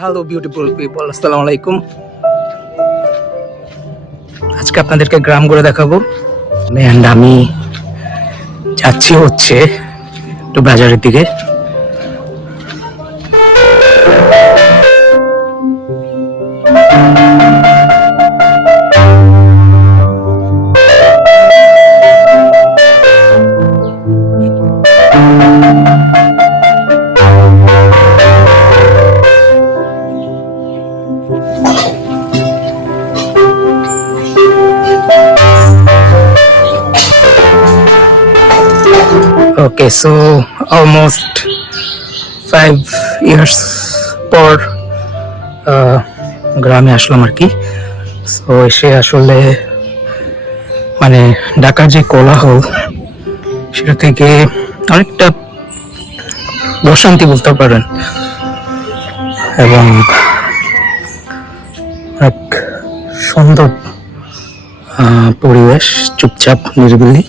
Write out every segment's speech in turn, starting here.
Hello beautiful people, আসসালামু আলাইকুম। আজকে আপনাদেরকে গ্রাম ঘুরে দেখাবো। আমি যাচ্ছি হচ্ছে একটু বাজারের দিকে। ওকে, সো অলমোস্ট 5 years পর গ্রামে আসলাম আর কি। সো এসে আসলে মানে ঢাকার যে কোলাহল সেটা থেকে অনেকটা প্রশান্তি বলতে পারেন, এবং অনেক সুন্দর পরিবেশ, চুপচাপ নিরিবিলি।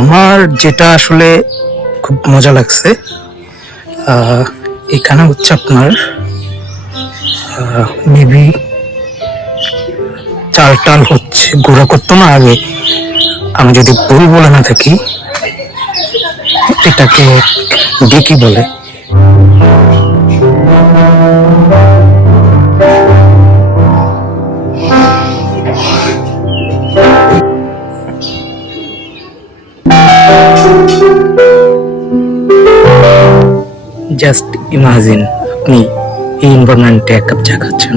আমার যেটা আসলে খুব মজা লাগছে এখানে হচ্ছে আপনার মেবি চাল টাল হচ্ছে, গুঁড়ো করতো না আগে, আমি যদি ভুল বলে না থাকি এটাকে ডেকি বলে। জাস্ট ইমাজিন আপনি এই এনভায়রনমেন্টে এক কাপ চা খাচ্ছেন।